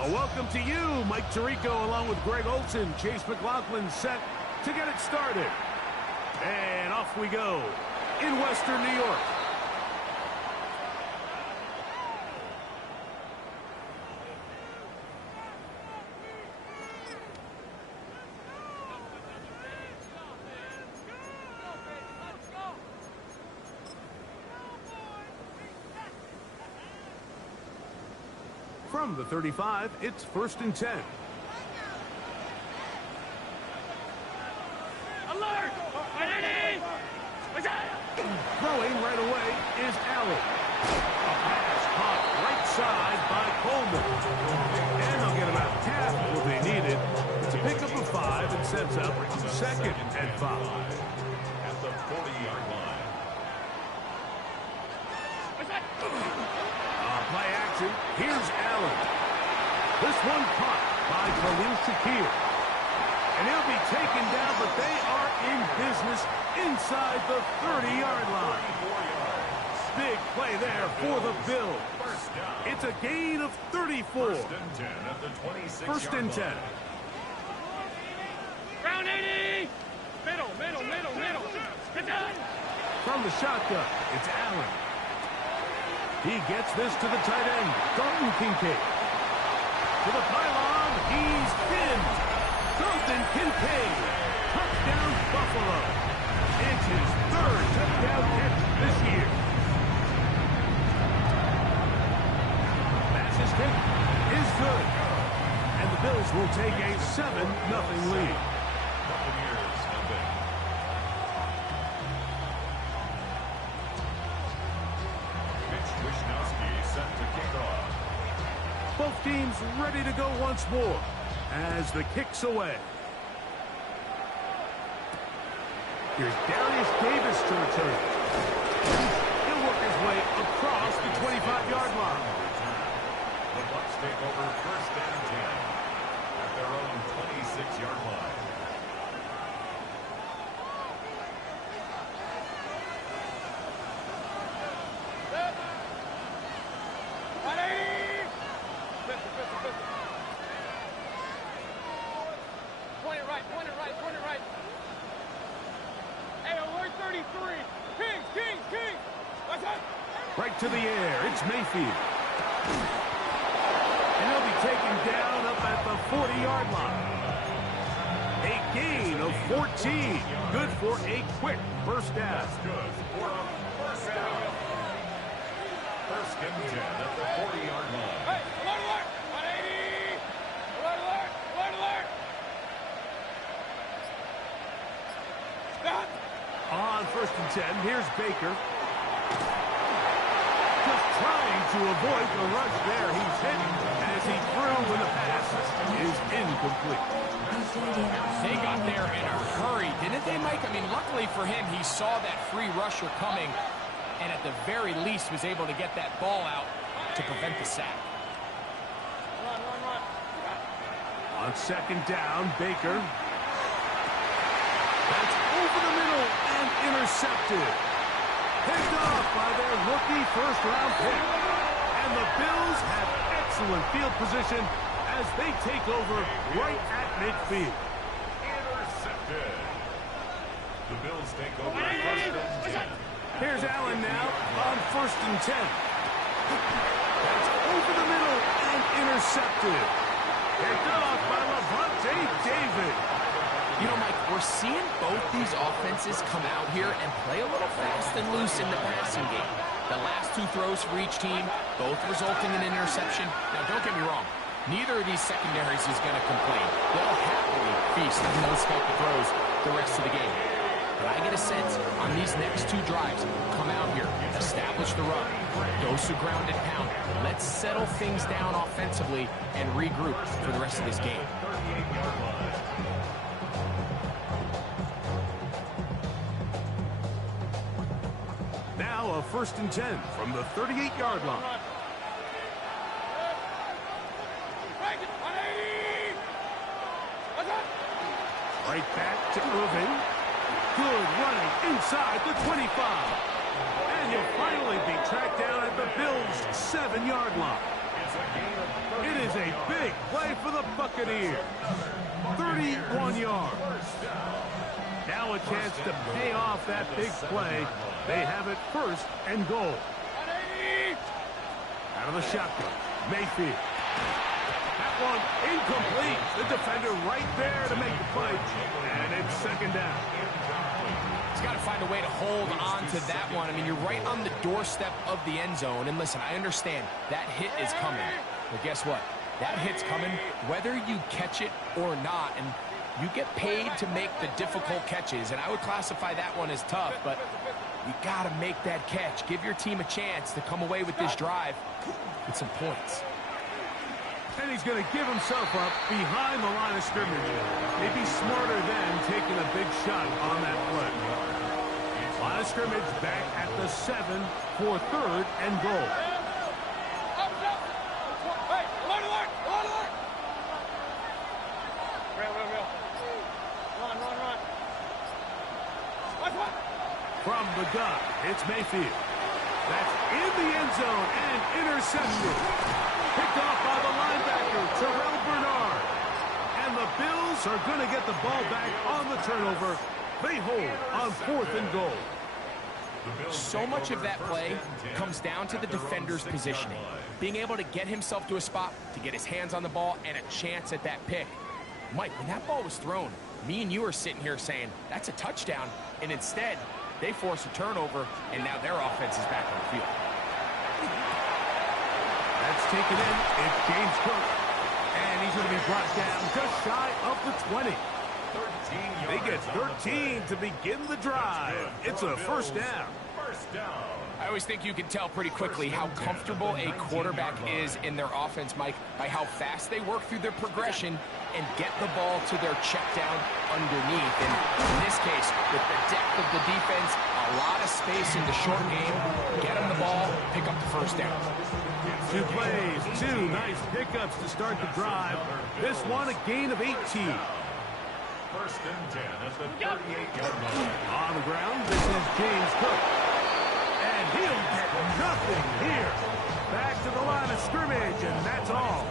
Welcome to you, Mike Tirico, along with Greg Olson. Chase McLaughlin set to get it started. And off we go in Western New York. From the 35, it's 1st and 10. Alert! Throwing right away is Allen. A pass caught right side by Coleman. And they'll get about half of what they needed to pick up a 5 and sets up 2nd and 5. At the 40-yard line. Play action. Here's Allen. This one caught by Khalil Shakir. And he'll be taken down, but they are in business inside the 30-yard line. Big play there for the Bills. It's a gain of 34. 1st and 10 at the 26-yard line. 1st and 10. Round 80! Middle. Get down! From the shotgun, it's Allen. He gets this to the tight end, Dalton Kincaid. To the pylon, he's pinned. Dalton Kincaid. Touchdown, Buffalo. It's his 3rd touchdown catch this year. Pass's kick is good. And the Bills will take a 7-0 lead. Buccaneers have it. Mitch Wishnowsky set to kick off. Both teams ready to go once more as the kick's away. Here's Darius Davis to return. He'll work his way across the 25-yard line. The Bucs take over 1st and 10 at their own 26-yard line. Point it right. Hey, alert 33. King. What's up? Right to the air. It's Mayfield. And he'll be taken down up at the 40-yard line. A gain of 14. Good for a quick first down. That's good for a first down. 1st and 10 at the 40-yard line. Hey, alert! 180! Alert! Stop! On 1st and 10, here's Baker. Just trying to avoid the rush there. He's hit as he threw when the pass is incomplete. They got there in a hurry, didn't they, Mike? I mean, luckily for him, he saw that free rusher coming and at the very least was able to get that ball out to prevent the sack. Run. On 2nd down, Baker. That's over the middle and intercepted. Picked off by their rookie first-round pick. And the Bills have excellent field position as they take over right at midfield. Intercepted. The Bills take over 1st and 10. Here's Allen now on 1st and 10. That's over the middle and intercepted. Picked off by Levante David. You know, Mike, we're seeing both these offenses come out here and play a little fast and loose in the passing game. The last 2 throws for each team, both resulting in an interception. Now, don't get me wrong. Neither of these secondaries is going to complain. They'll happily feast on those type of throws the rest of the game. But I get a sense on these next 2 drives, come out here, establish the run, dose of ground and pound. Let's settle things down offensively and regroup for the rest of this game. Now a 1st and 10 from the 38-yard line. Right back to Irvin. Good running inside the 25. And he'll finally be tracked down at the Bills' 7-yard line. It is a big Buccaneers. 31 yards. Now a chance to pay off that big play. They have it first and goal. Out of the shotgun, Mayfield. That one incomplete. The defender right there to make the play. And it's second down. He's got to find a way to hold on to that one. I mean, you're right on the doorstep of the end zone. And listen, I understand that hit is coming. But guess what? That hit's coming whether you catch it or not. And you get paid to make the difficult catches. And I would classify that one as tough. But you got to make that catch. Give your team a chance to come away with this drive with some points. And he's going to give himself up behind the line of scrimmage. Maybe smarter than taking a big shot on that play. Line of scrimmage back at the 7 for third and goal. Hey, alert, alert, alert, alert! Real. Run. Watch. From the gun, it's Mayfield. That's in the end zone and intercepted. Picked off by the linebacker, Terrell Bernard. And the Bills are going to get the ball back on the turnover. They hold on fourth and goal. So much of that play comes down to the defender's positioning. Being able to get himself to a spot, to get his hands on the ball, and a chance at that pick. Mike, when that ball was thrown, me and you are sitting here saying, that's a touchdown. And instead, they force a turnover, and now their offense is back on the field. That's taken in. It's James Cook. And he's going to be brought down just shy of the 20. They get 13 to begin the drive. It's a first down. I always think you can tell pretty quickly how comfortable a quarterback is in their offense, Mike, by how fast they work through their progression and get the ball to their check down underneath. And in this case, with the depth of the defense, a lot of space in the short game, get them the ball, pick up the first down. 2 plays, 2 nice pickups to start the drive. This one a gain of 18. First and 10 at the 38-yard line. On the ground, this is James Cook. And he'll get nothing here. Back to the line of scrimmage, and that's all.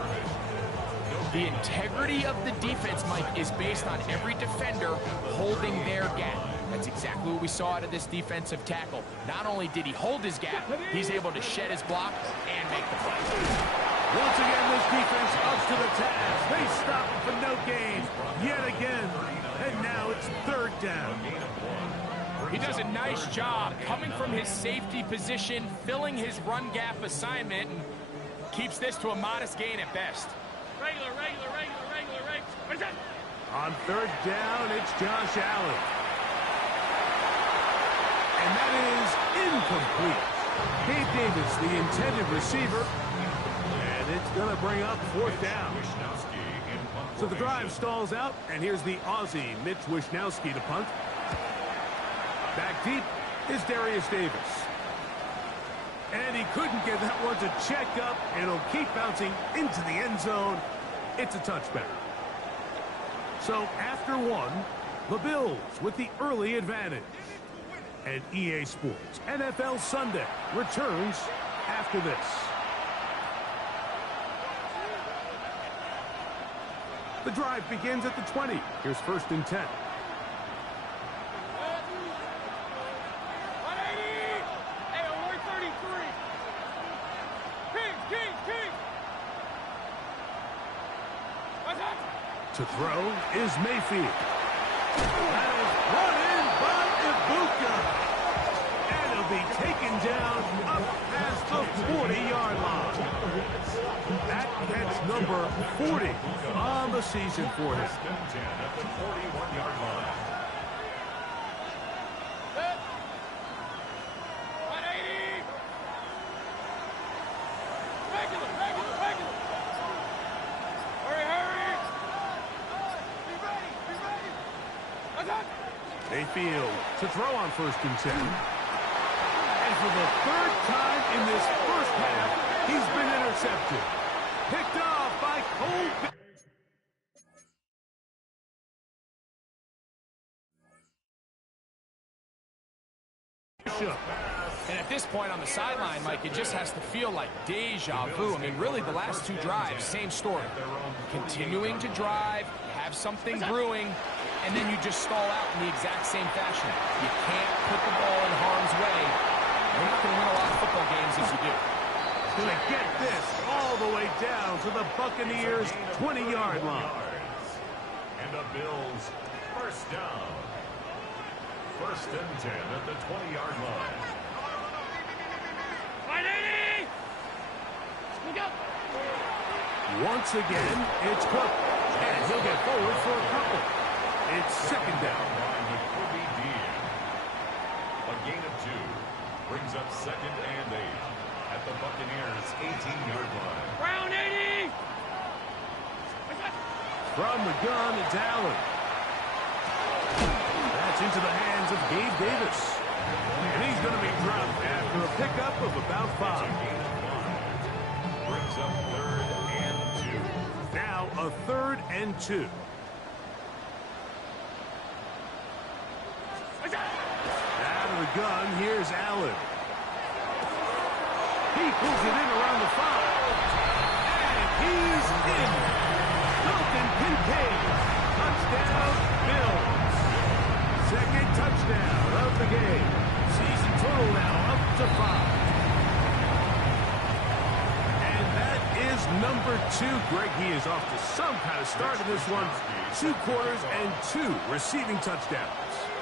The integrity of the defense, Mike, is based on every defender holding their gap. That's exactly what we saw out of this defensive tackle. Not only did he hold his gap, he's able to shed his block and make the play. Once again, this defense up to the task. They stop it for no gain yet again. And now it's third down. He does a nice job coming from his safety position, filling his run gap assignment, and keeps this to a modest gain at best. Regular. Where's that? On third down, it's Josh Allen. And that is incomplete. Gabe Davis, the intended receiver. And it's going to bring up fourth down. So the drive stalls out, and here's the Aussie, Mitch Wishnowsky, to punt. Back deep is Darius Davis. And he couldn't get that one to check up, and it'll keep bouncing into the end zone. It's a touchback. So after one, the Bills with the early advantage. And EA Sports NFL Sunday returns after this. The drive begins at the 20. Here's first and 10. 180! Hey, alert 33! King! What's that? To throw is Mayfield. That is brought in by Ibuka. And he'll be taken down up past the 40-yard line. That catch number 40 on the season for him. First and 10 at the 41-yard line. 180! Regular! Hurry! Be ready! What's that? Mayfield to throw on first and 10. And for the third time in this first half, he's been intercepted. Picked off by Cole. And at this this point on the sideline, Mike, it just has to feel like deja vu. I mean, really, the last two drives, same story. Continuing to drive, have something brewing, and then you just stall out in the exact same fashion. You can't put the ball in harm's way. You're not going to win a lot of football games if you do. Going to get this all the way down to the Buccaneers' 20-yard line. And the Bills first down. First and 10 at the 20-yard line. 180! Look up! Once again, it's Cook. And he'll get forward for a couple. It's second down. A gain of 2 brings up second and 8 at the Buccaneers' 18-yard line. Round 80! From the gun, it's Allen. That's into the hands of Gabe Davis. And he's going to be dropped after a pickup of about 5. Brings up third and 2. Now a third and 2. Out of the gun, here's Allen. He pulls it in around the 5. And he's in. Dalton Kincaid. Touchdown, Bills. Second touchdown of the game. Season total now up to 5. And that is number 2. Greg, he is off to some kind of start in this one. 2 quarters and 2 receiving touchdowns.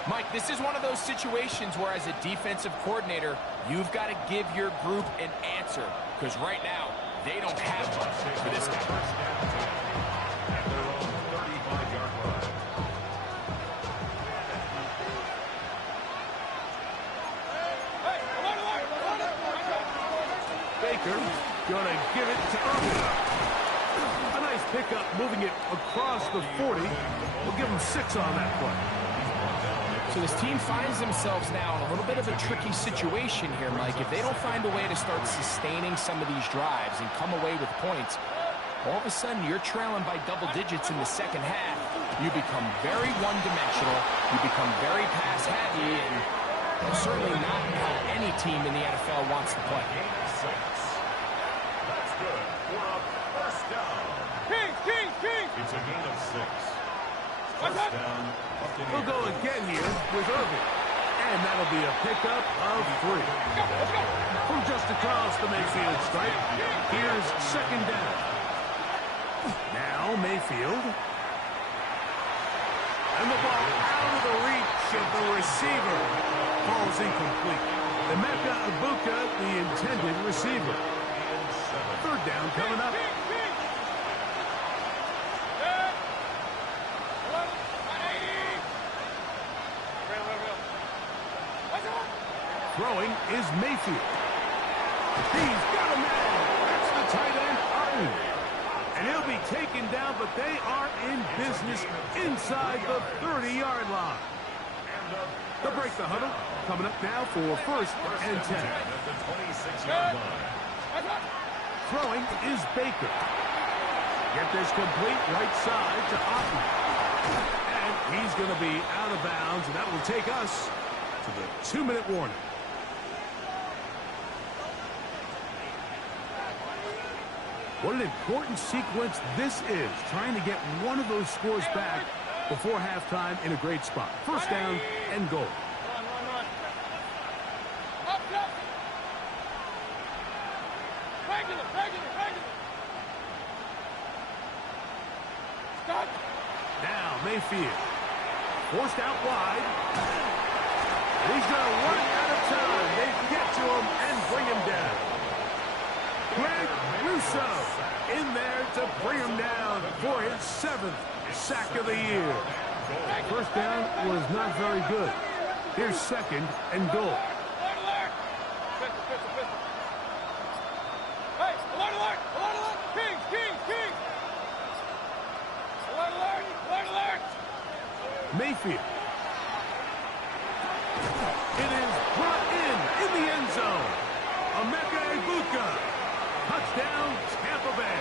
Mike, this is one of those situations where as a defensive coordinator, you've got to give your group an answer. Because right now, they don't have one for this guy. At their own 35-yard line. Baker gonna give it to Irvin. A nice pickup, moving it across the 40. We'll give him 6 on that play. So this team finds themselves now in a little bit of a tricky situation here, Mike. If they don't find a way to start sustaining some of these drives and come away with points, all of a sudden you're trailing by double digits in the second half. You become very one-dimensional. You become very pass-heavy, and certainly not how any team in the NFL wants to play. That's good for a first down. King! It's a gain of 6. First down. We'll go again here with Irvin. And that'll be a pickup of 3. From just across the Mayfield stripe, here's second down. Now Mayfield. And the ball out of the reach of the receiver. Ball's incomplete. Emeka Ibuka, the intended receiver. Third down coming up. Throwing is Mayfield. He's got a man. That's the tight end, Arden. And he'll be taken down, but they are in business inside the 30-yard line. They'll break the huddle. Coming up now for first and 10. At the 26-yard line. Throwing is Baker. Get this complete right side to Otten. And he's going to be out of bounds, and that will take us to the 2-minute warning. What an important sequence this is, trying to get one of those scores back before halftime in a great spot. First down and goal. Run. Up. Regular. Stop. Now Mayfield. Forced out wide. And he's going to run out of time. They get to him and bring him down. Greg Russo in there to bring him down for his 7th sack of the year. First down was not very good. Here's second and goal. Alert! Pistol. Hey, alert! King! Alert! Mayfield. It is brought in the end zone. Emeka Ibuka. Touchdown, Tampa Bay.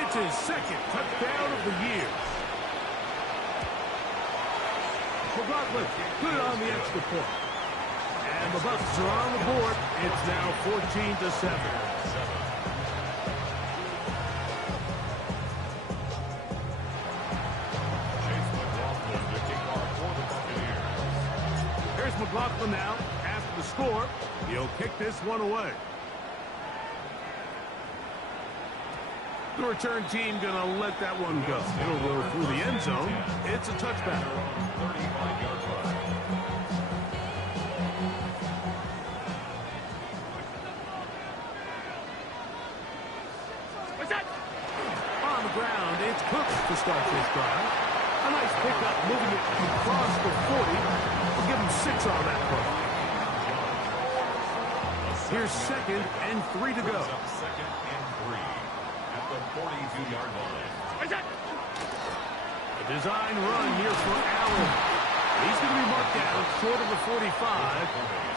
It's his 2nd touchdown of the year. McLaughlin, good on the extra point. And the Bucks are on the board. It's now 14-7. Here's McLaughlin now. After the score, he'll kick this one away. The return team going to let that one go. It'll go through the end zone. It's a touchback. 35-yard run. On the ground, it's Cook to start this drive. A nice pickup, moving it across the 40. We'll give him 6 on that play. Here's 2nd and 3 to go. Second and 3 at the 42-yard line. A design run here for Allen. He's going to be marked down short of the 45,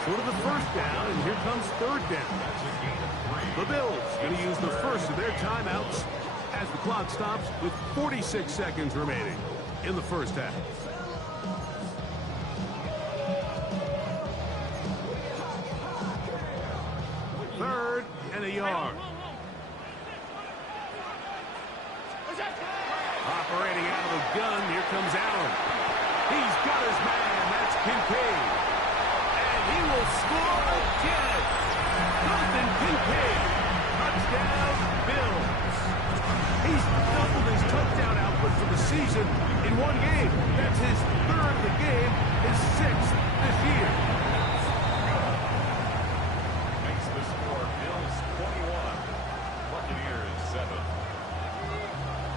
short of the first down, and here comes 3rd down. That's a gain of 3. The Bills going to use the first of their timeouts as the clock stops with 46 seconds remaining in the first half. Third and a yard. Operating out of the gun, here comes Allen. He's got his man, that's Kincaid. And he will score again. Jonathan Kincaid, touchdown Bills. He's doubled his touchdown output for the season in one game. That's his 3rd of the game, his 6th this year. Makes the score Bills 21. Buccaneers 7.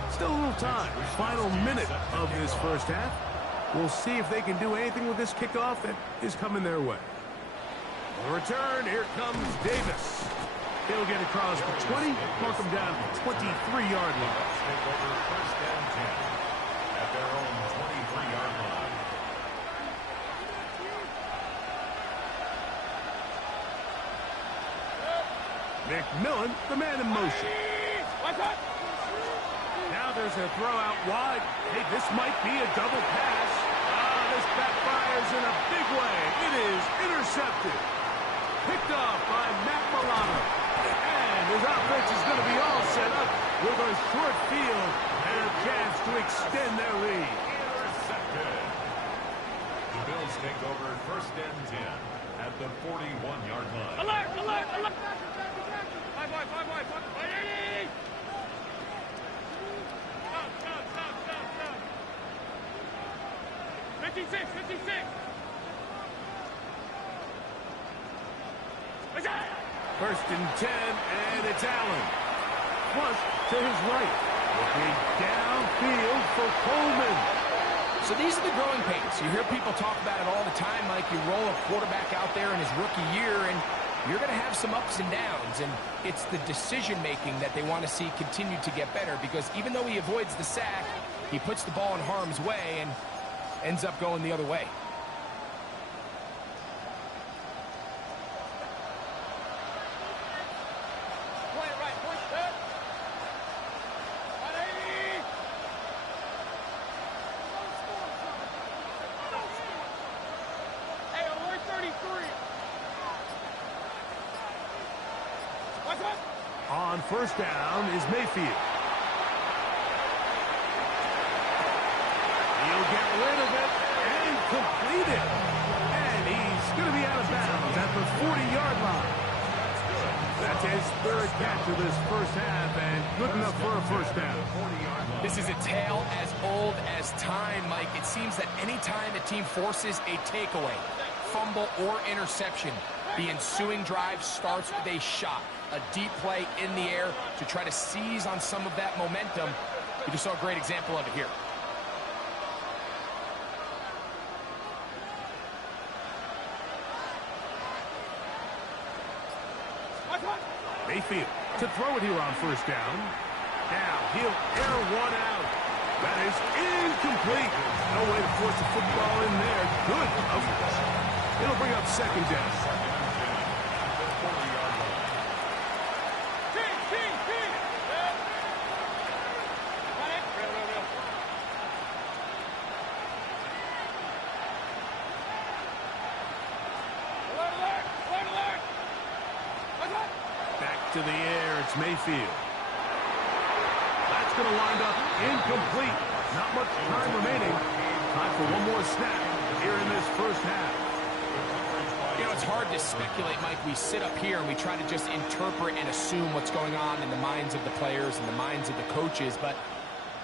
Still a little time. Final minute of this first half. We'll see if they can do anything with this kickoff that is coming their way. The return, here comes Davis. He'll get across the 20, mark him down to the 23-yard line. Take over first and 10 at their own 23-yard line. McMillan, the man in motion. Now there's a throw out wide. Hey, this might be a double pass. This backfires in a big way. It is intercepted. Picked off by Matt Milano. And his offense is going to be all set up with a short field and a chance to extend their lead. Intercepted. The Bills take over first and 10 at the 41-yard line. Alert! Alert! Alert! Five wide, five wide, five wide. Stop, stop, stop, stop, stop. 56, 56. First and 10, and it's Allen. Flush to his right. Looking downfield for Coleman. So these are the growing pains. You hear people talk about it all the time, Mike. You roll a quarterback out there in his rookie year, and you're going to have some ups and downs, and it's the decision-making that they want to see continue to get better, because even though he avoids the sack, he puts the ball in harm's way and ends up going the other way. Play it right, push that. 180. Hey, alert 33. What's? On first down is Mayfield. He'll get rid of it and complete it. And he's going to be out of bounds at the 40-yard line. That's his 3rd catch of this first half, and good enough for a first down. This is a tale as old as time, Mike. It seems that any time a team forces a takeaway, fumble, or interception, the ensuing drive starts with a shot, a deep play in the air to try to seize on some of that momentum. We just saw a great example of it here. Mayfield to throw it here on first down. Now he'll air one out. That is incomplete. No way to force the football in there. Good coverage. It'll bring up second down. Alert, to the air. It's Mayfield. That's going to wind up incomplete. Not much time remaining. Time for one more snap here in this first half. You know, it's hard to speculate, Mike. We sit up here and we try to just interpret and assume what's going on in the minds of the players and the minds of the coaches, but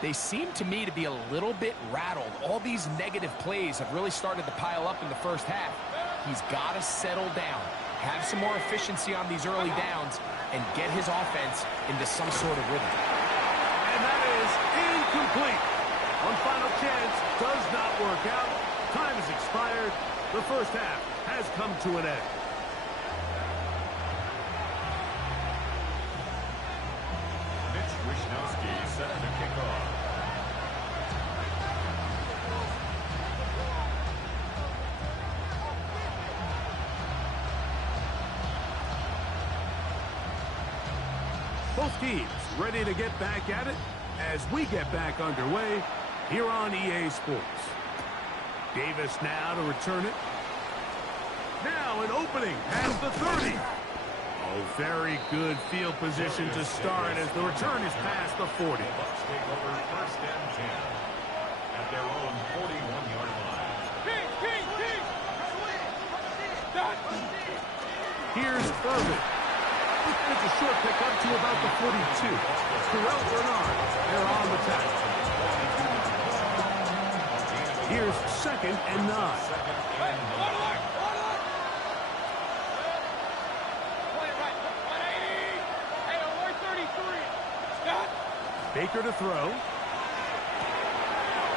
they seem to me to be a little bit rattled. All these negative plays have really started to pile up in the first half. He's got to settle down, have some more efficiency on these early downs, and get his offense into some sort of rhythm. And that is incomplete. One final chance does not work out. Time has expired. The first half has come to an end. Mitch Wishnowsky set to kick off. Both teams ready to get back at it as we get back underway here on EA Sports. Davis now to return it. Now an opening at the 30. Oh, very good field position to start as the return is past the 40. Bucks take over first and 10 at their own 41-yard line. Here's Irvin. It's a short pick up to about the 42. Terrell Bernard, they're on the tackle. Here's 2nd and 9. Baker to throw.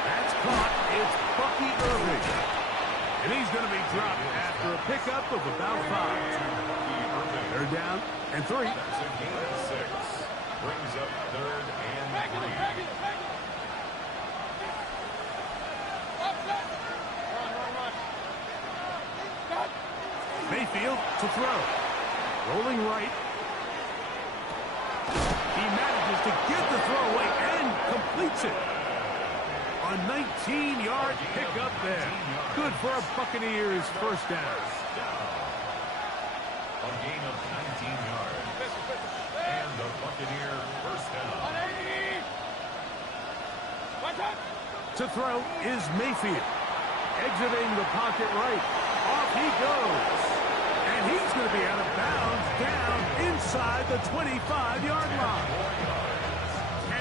That's caught. It's Bucky Irving. And he's going to be dropped after a pickup of about 5. They're down and 3. That's a gain of 6. Brings up 3rd and 3. Mayfield to throw. Rolling right. He manages to get the throw away and completes it. A 19-yard pickup there. Good for a Buccaneers first down. A gain of 19 yards. And the Buccaneer first down. To throw is Mayfield. Exiting the pocket right. Off he goes. And he's going to be out of bounds down inside the 25-yard line.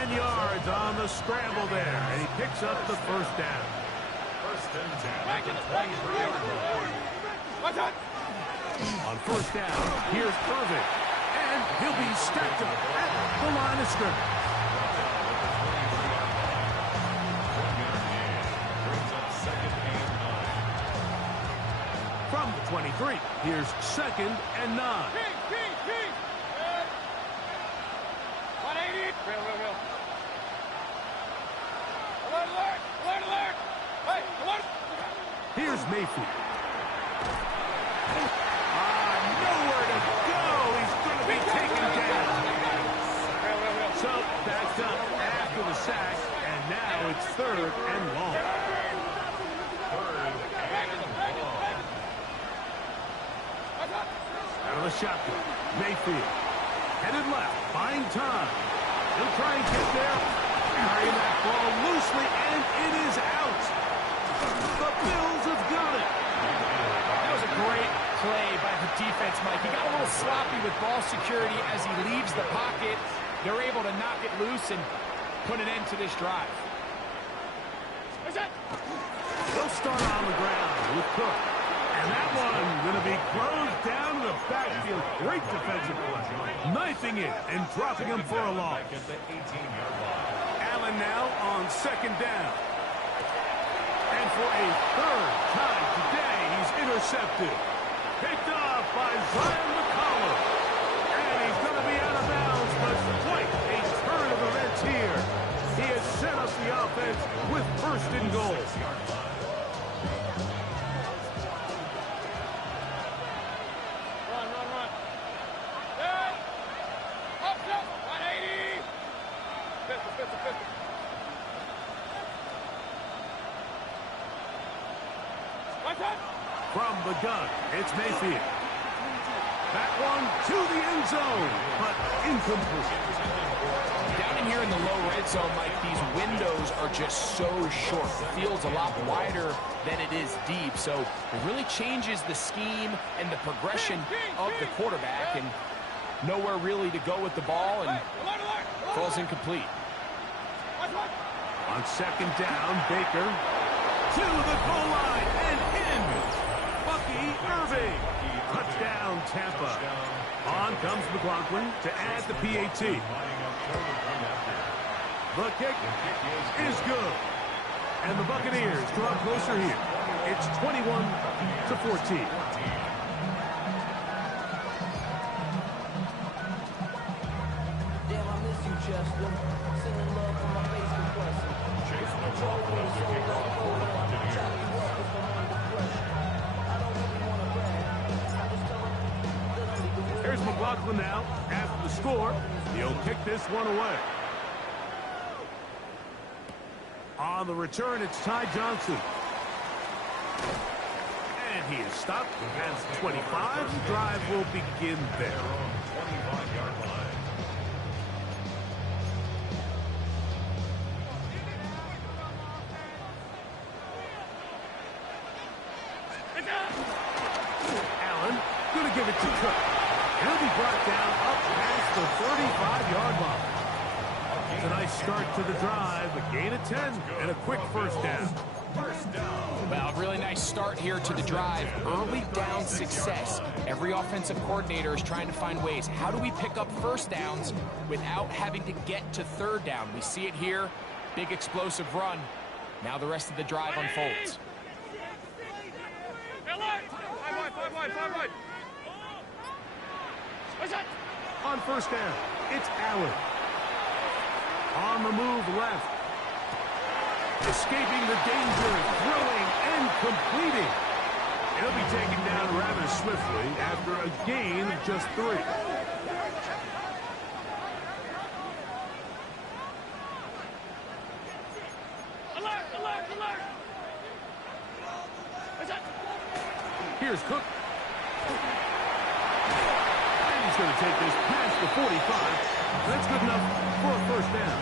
10 yards on the scramble there. And he picks up the first down. First and 10 at the 23-yard line. On first down, here's Irvin. And he'll be stacked up at the line of scrimmage. From the 23, here's 2nd and 9. Here's Mayfield. Nowhere to go. He's going to be taken down. So backed up after the sack, and now it's 3rd and long. Out of the shotgun, Mayfield. Headed left, buying time. He'll try and get there. Carrying that ball loosely, and it is out. The Bills have got it. That was a great play by the defense, Mike. He got a little sloppy with ball security as he leaves the pocket. They're able to knock it loose and put an end to this drive. They'll start on the ground with Cook. And that one going to be closed down in the backfield. Great defensive play. Knifing it and dropping him for a loss. At the 18-yard line. Allen now on 2nd down. And for a 3rd time today, he's intercepted. Picked off by Zion McCollum. And he's going to be out of bounds, but quite a turn of events here. He has set up the offense with 1st and goal. From the gun, it's Mayfield. That one to the end zone, but incomplete. Down in here in the low red zone, Mike, these windows are just so short. The field's a lot wider than it is deep, so it really changes the scheme and the progression of the quarterback, and nowhere really to go with the ball, and falls incomplete. On second down, Baker to the goal line and in. Bucky Irving. Touchdown, Tampa. On comes McLaughlin to add the PAT. The kick is good. And the Buccaneers draw closer here. It's 21-14. Damn, I miss you, Chester. Sending love from my face compressor. Chase McLaughlin to kick off for the Buccaneers. Here's McLaughlin now. After the score, he'll kick this one away. On the return, it's Ty Johnson. And he is stopped at 25. The drive will begin there. 25-yard line. Allen going to give it to Cook. He'll be brought down up past the 35-yard line. It's a nice start to the drive, a gain of 10, and a quick first down. Well, a really nice start here to the drive. Early down success. Every offensive coordinator is trying to find ways. How do we pick up first downs without having to get to third down? We see it here. Big explosive run. Now the rest of the drive unfolds. On first down, it's Allen. On the move left. Escaping the danger, throwing and completing. He'll be taken down rather swiftly after a gain of just 3. Here's Cook. And he's going to take this past the 45. That's good enough for a first down.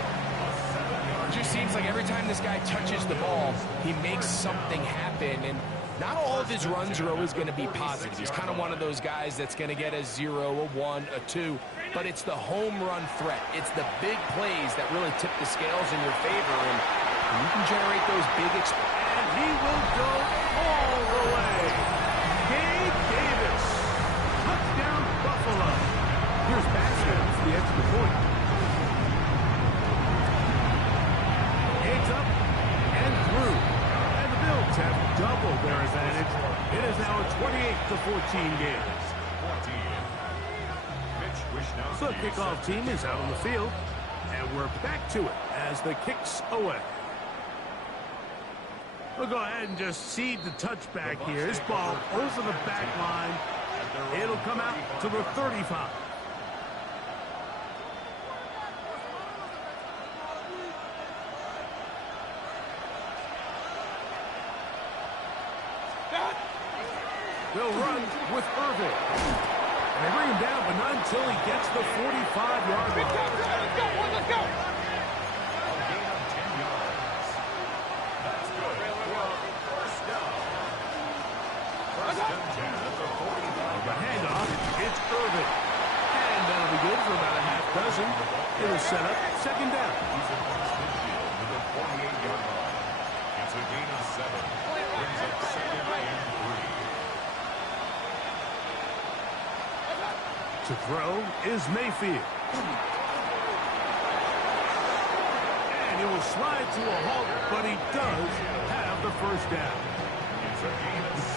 It just seems like every time this guy touches the ball, he makes something happen, and not all of his runs are always going to be positive. He's kind of one of those guys that's going to get a 0, a 1, a 2, but it's the home run threat. It's the big plays that really tip the scales in your favor, and you can generate those big explosions. And he will go all the way. Gabe Davis. Touchdown, Buffalo. Here's Baskins, the extra point. It's up and through. And the Bills have doubled their advantage. It is now a 28-14 game. So the kickoff team is out on the field. And we're back to it as the kick's away. We'll go ahead and just seed the touchback here. This ball over the back line. It'll come out to the 35. They'll run with Irving. And they bring him down, but not until he gets the 45-yard line. Let's go, boys, let's go! The handoff, it's Irving. And that'll be good for about a half dozen. It'll set up second down. It's a gain of 7. Brings up second and 3. To throw is Mayfield. And he will slide to a halt, but he does have the first down. You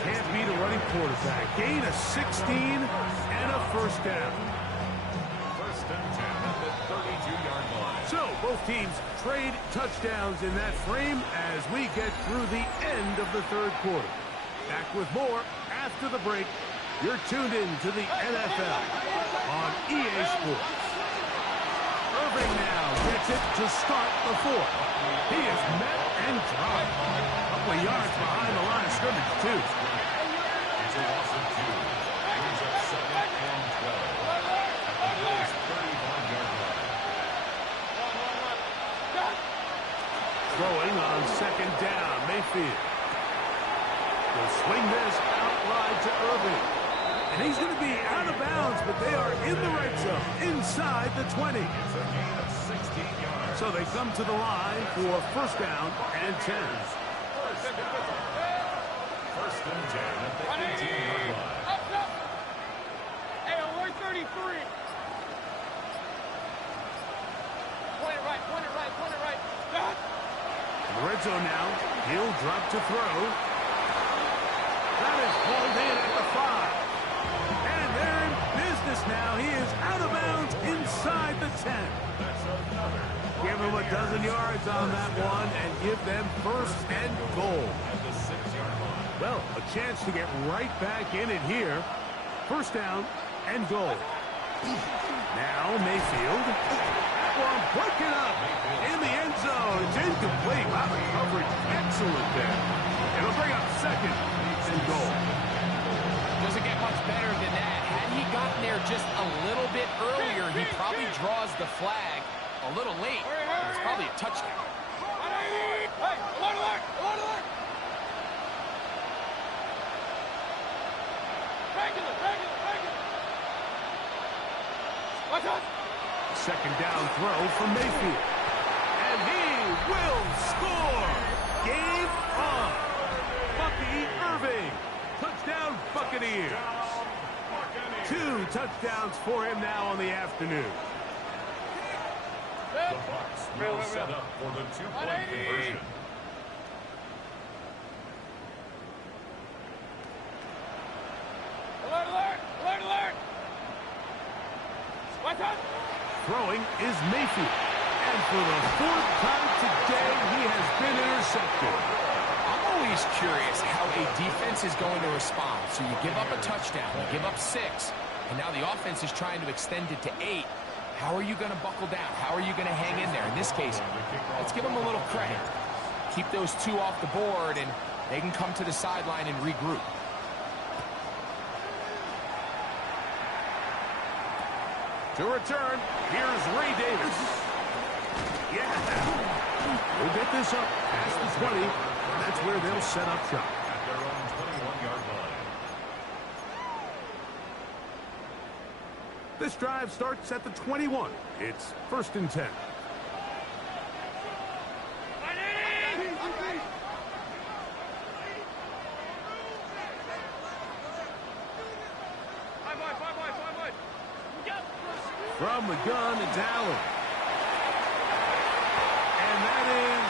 can't beat a running quarterback. Gain of 16 and a first down. First and 10 at the 32-yard line. So both teams trade touchdowns in that frame as we get through the end of the third quarter. Back with more after the break. You're tuned in to the NFL on EA Sports. Irving now gets it to start the fourth. He is met and dropped. A couple of yards behind the line of scrimmage, too. It's a loss of 2. Brings up second and throwing on second down. Mayfield will swing this out wide to Irving. And he's going to be out of bounds, but they are in the red zone, inside the 20. It's a gain of 16 yards. So they come to the line for first down and 10. First and 10 at the 18-yard line. Up. Hey, on 33. Point it right. Done. In the red zone now, he'll drop to throw. That is hauled in at the 5. And they're in business now. He is out of bounds inside the 10. That's another. Give him a dozen yards on that one and give them first and goal. At the 6-yard line. Well, a chance to get right back in it here. First down and goal. Now Mayfield. That one broken up in the end zone. It's incomplete. Wow, the coverage excellent there. It'll bring up second and goal. Doesn't get much better than that. Had he gotten there just a little bit earlier, he probably draws the flag a little late. It's probably a touchdown. Hey, alert. Regular. Watch out. Second down throw from Mayfield. And he will score. Game on. Bucky Irving. Touchdown Buccaneers. 2 touchdowns for him now on the afternoon. The Bucs will set up for the 2-point conversion. Alert. Watch out. Throwing is Mayfield. And for the 4th time today, he has been intercepted. I'm always curious how a defense is going to respond. So you give up a touchdown, you give up 6, and now the offense is trying to extend it to 8. How are you going to buckle down? How are you going to hang in there? In this case, let's give them a little credit. Keep those 2 off the board, and they can come to the sideline and regroup. To return, here's Ray Davis. Yeah. We'll get this up past the 20. That's where they'll set up shop. At their own 21-yard line. This drive starts at the 21. It's first and 10. From the gun, it's Allen. And that is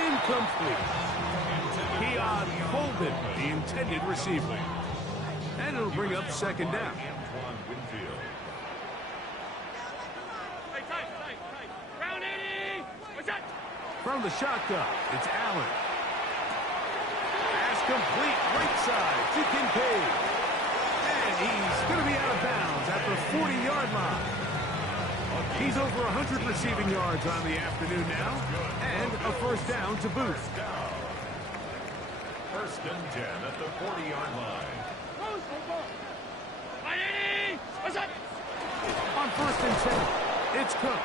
incomplete. Keon Colvin, the intended receiver. And it'll bring up second down. Antoine Winfield. Tight. Round 80. What's that? From the shotgun, it's Allen. Pass complete right side to Kincaid. And he's going to be out of bounds at the 40-yard line. He's over 100 receiving yards on the afternoon now, and a first down to boot. First and 10 at the 40-yard line. What's up? On first and 10, it's Cook.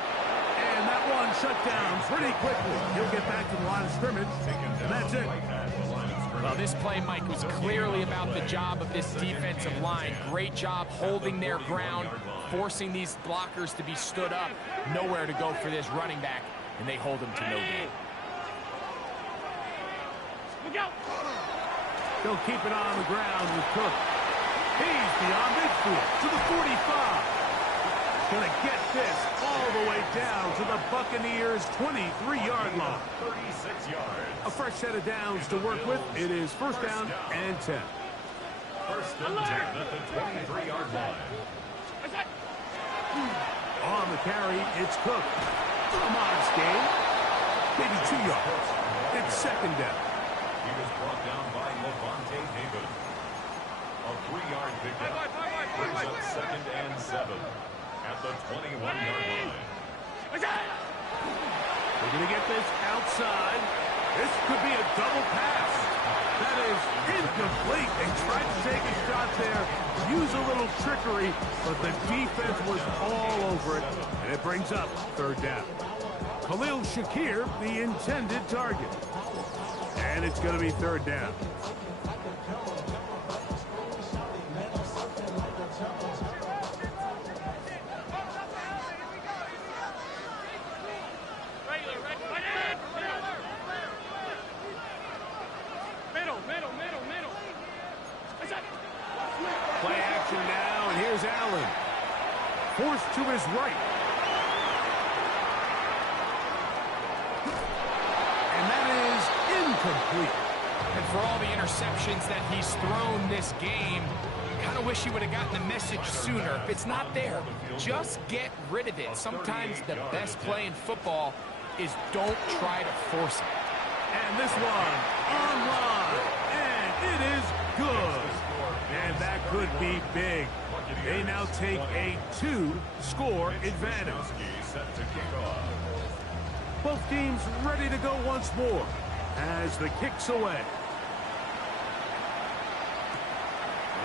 And that one shut down pretty quickly. He'll get back to the line of scrimmage, and that's it. Well, this play, Mike, was clearly about the job of this defensive line. Great job holding their ground, forcing these blockers to be stood up. Nowhere to go for this running back, and they hold him to no gain. They'll keep it on the ground with Cook. He's beyond midfield to the 45. Going to get this all the way down to the Buccaneers' 23-yard line. 36 yards. A fresh set of downs to work with. It is first down and 10. First and 10 at the 23-yard line. On the carry, it's Cook. A modest gain. Maybe 2 yards. It's second down. He was brought down by Levante David. A 3-yard pickup. Brings up second and 7 at the 21-yard line. They're going to get this outside. This could be a double pass. That is incomplete. They tried to take a shot there, use a little trickery, but the defense was all over it, and it brings up third down. Khalil Shakir, the intended target. And it's going to be third down. Play action now, and here's Allen. Forced to his right. And that is incomplete. And for all the interceptions that he's thrown this game, kind of wish he would have gotten the message sooner. If it's not there, just get rid of it. Sometimes the best play in football is don't try to force it. And this one online, and it is good. And that could be big. They now take a 2-score advantage. Both teams ready to go once more as the kick's away.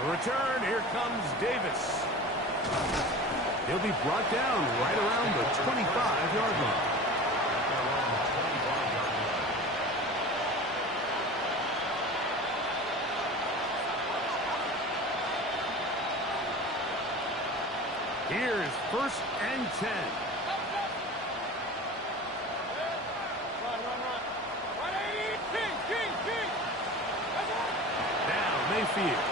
The return, here comes Davis. He'll be brought down right around the 25-yard line. Here's 1st and 10. Now Mayfield.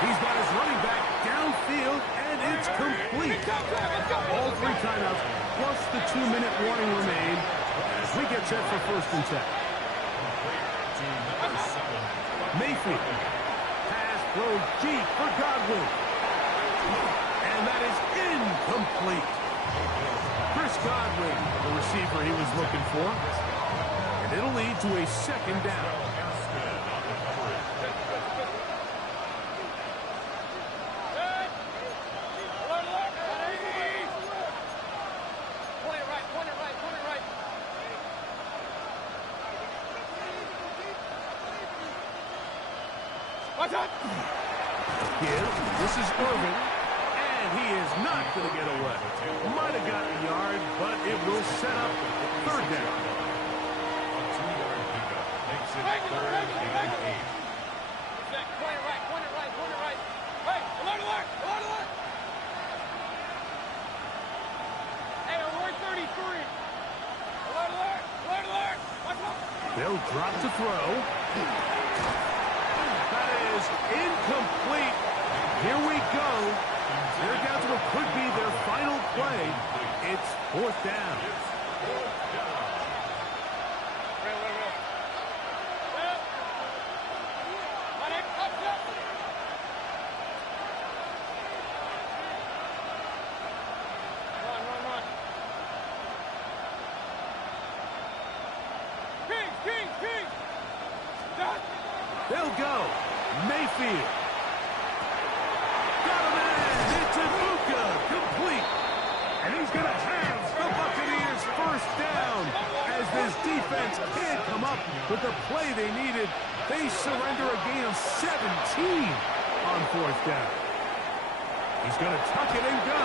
He's got his running back downfield, and it's complete. All 3 timeouts, plus the 2-minute warning remain as we get set for 1st and 10. Mayfield. Throw deep for Godwin. And that is incomplete. Chris Godwin, the receiver he was looking for. And it'll lead to a 2nd down. This is Irvin, and he is not going to get away. Might have got a yard, but it will set up 3rd down. A 2-yard pickup makes it 3rd and 8. Hey, alert! Hey, alert 33. Alert! They'll drop to throw. That is incomplete. Here we go. They're down to what could be their final play. It's 4th down. They'll go. Mayfield. Got him in. It's Ibuka. Complete. And he's going to have the Buccaneers 1st down. As this defense can't come up with the play they needed, they surrender a gain of 17 on 4th down. He's going to tuck it and go.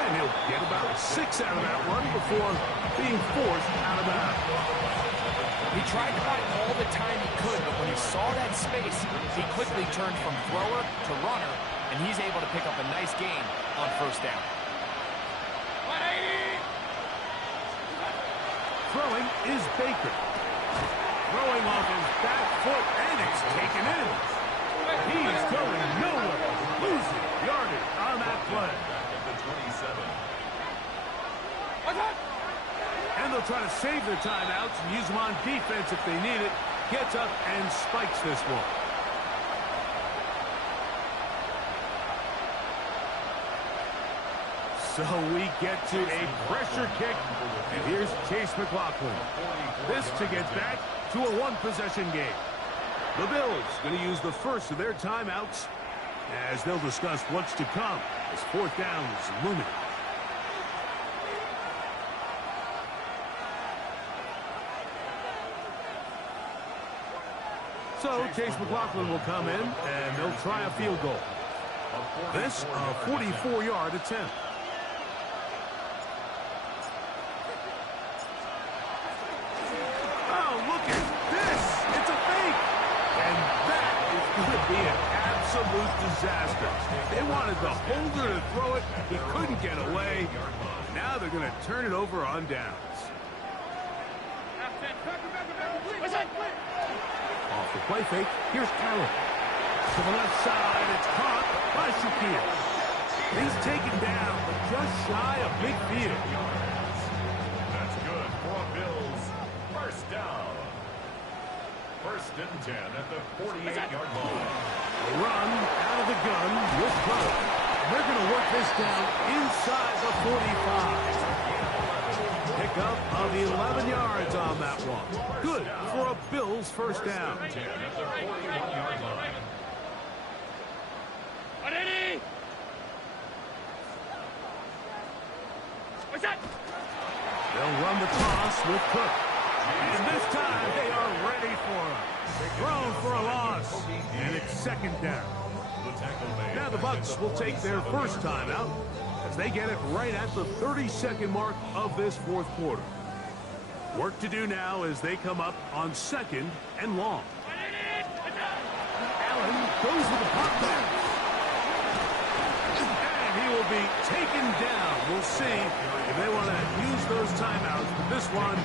And he'll get about 6 out of that one before being forced out of bounds. He tried to buy all the time he could, but when he saw that space, he quickly turned from thrower to runner, and he's able to pick up a nice gain on 1st down. Throwing is Baker. Throwing off his back foot, and it's taken in. He's going nowhere. Losing yardage on that play. Back at the 27. And they'll try to save their timeouts and use them on defense if they need it. Gets up and spikes this one. So we get to a pressure kick, and here's Chase McLaughlin. This to get back to a 1-possession game. The Bills going to use the first of their timeouts as they'll discuss what's to come as 4th down is looming. So Chase McLaughlin will come in, and they'll try a field goal. This, a 44-yard attempt. an absolute disaster. They wanted the holder to throw it. He couldn't get away. Now they're going to turn it over on downs. Off the play fake. Here's Allen. To the left side. It's caught by Shakir. He's taken down, but just shy of midfield. That's good for a Bills first down. First and 10 at the 48-yard line. A run out of the gun with Cook. They're going to work this down inside the 45. Pickup of 11 yards on that one. Good for a Bills first down. 10 at the 41-yard line. They'll run the toss with Cook. And this time they are ready for him. Thrown for a loss. And it's second down. Now the Bucs will take their first timeout as they get it right at the 32nd mark of this fourth quarter. Work to do now as they come up on second and long. Allen goes with the pop back. And he will be taken down. We'll see if they want to use those timeouts, but this one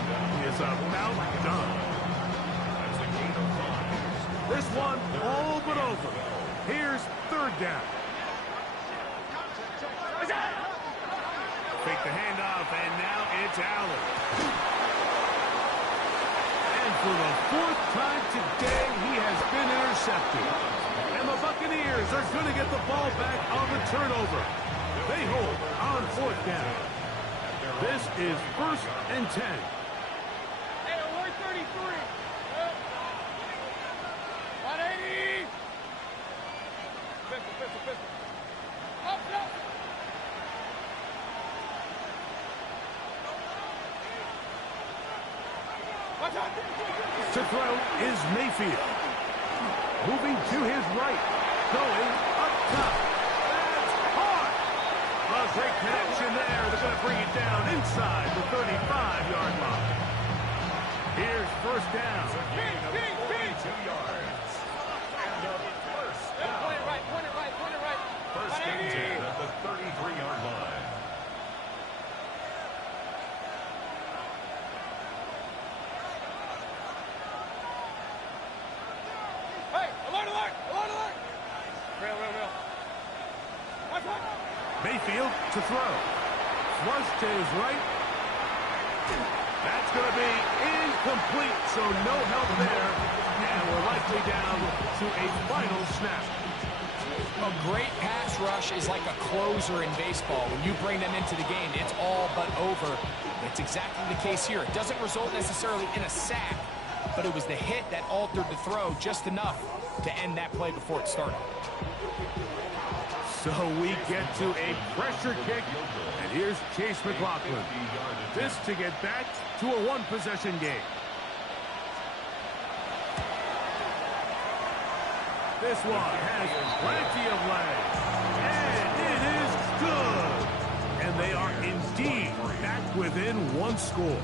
is about done. This one all but over. Here's third down. Fake the handoff, and now it's Allen. And for the fourth time today, he has been intercepted. And the Buccaneers are going to get the ball back on the turnover. They hold on fourth down. This is first and 10. Hey, we're 33. 180. Pistol. Up. To throw is Mayfield. Moving to his right. Going up top. That's hard. A great connection there. They're going to bring it down inside the 35-yard line. Here's first down. 42 yards. And a first down. Point it right. First and 10 at the 33-yard line. Hey, alert. Real. Mayfield to throw. Flush to his right. That's going to be incomplete, so no help there. And we're likely down to a final snap. A great pass rush is like a closer in baseball. When you bring them into the game, it's all but over. It's exactly the case here. It doesn't result necessarily in a sack, but it was the hit that altered the throw just enough to end that play before it started. So we get to a pressure kick, and here's Chase McLaughlin. This to get back to a one-possession game. This one has plenty of legs, and it is good. And they are indeed back within one score.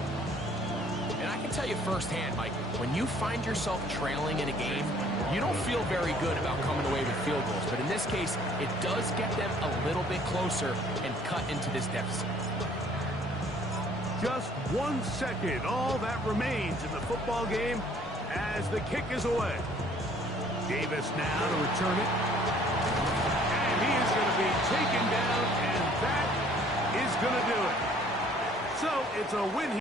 And I can tell you firsthand, Mike, when you find yourself trailing in a game, you don't feel very good about coming away with field goals. But in this case, it does get them a little bit closer and cut into this deficit. Just 1 second, all that remains in the football game as the kick is away. Davis now to return it. And he is going to be taken down, and that is going to do it. So it's a win here.